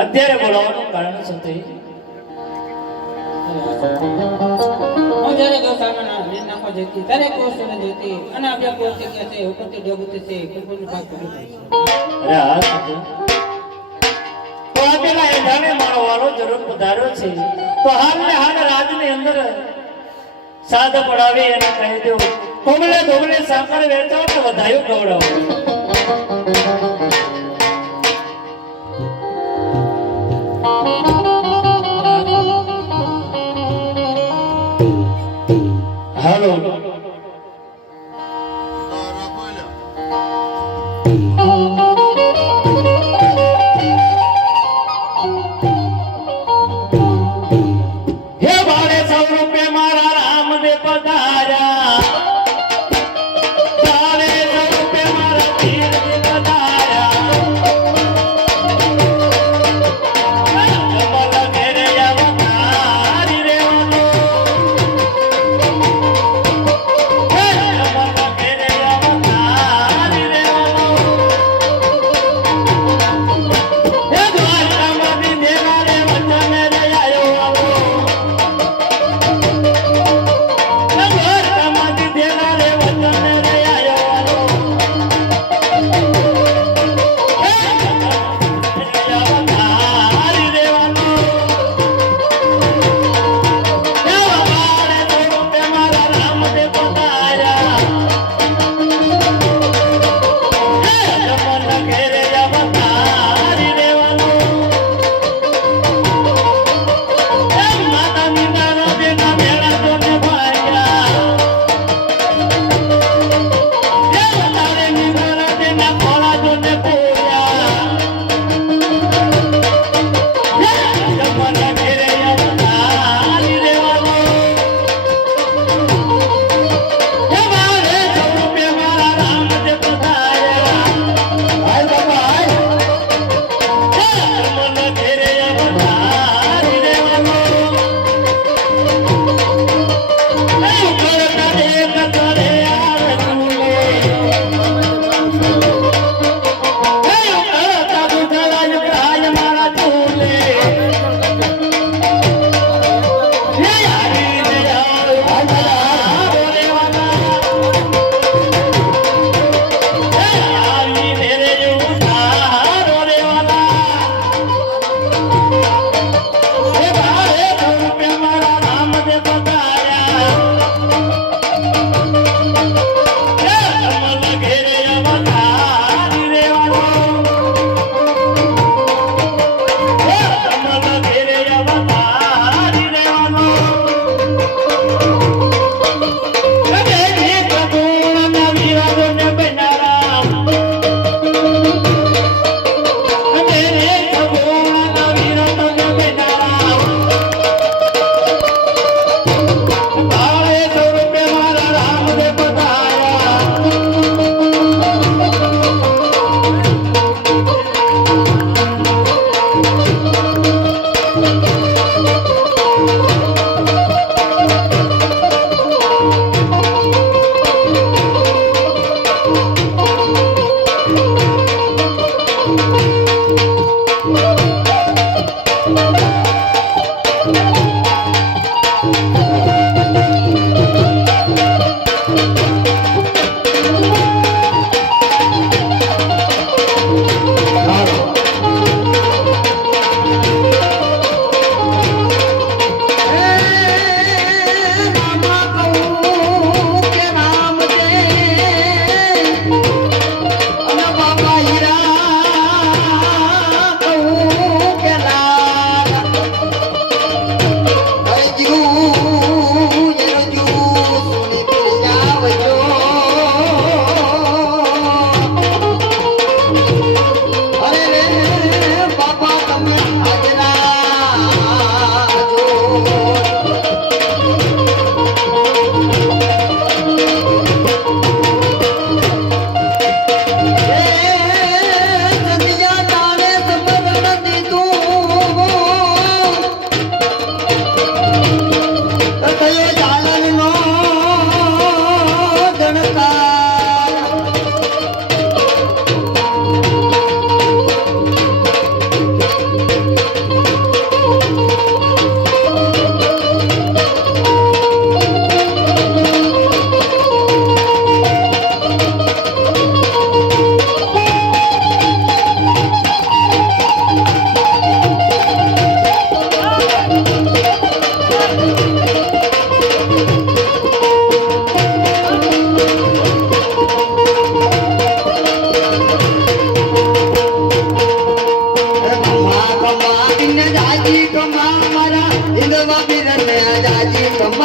અત્યારે બોલાવવાનું કારણ શું અંદર સાદ પડાવી એને કહી દેવું કોમળે ધોમળે સાંકળ વેચાણ વધાયું ગૌરવ hello hello. Hello, hello, hello, hello. ಇದು ಬಿರ ಜಾಜಿ ತುಂಬ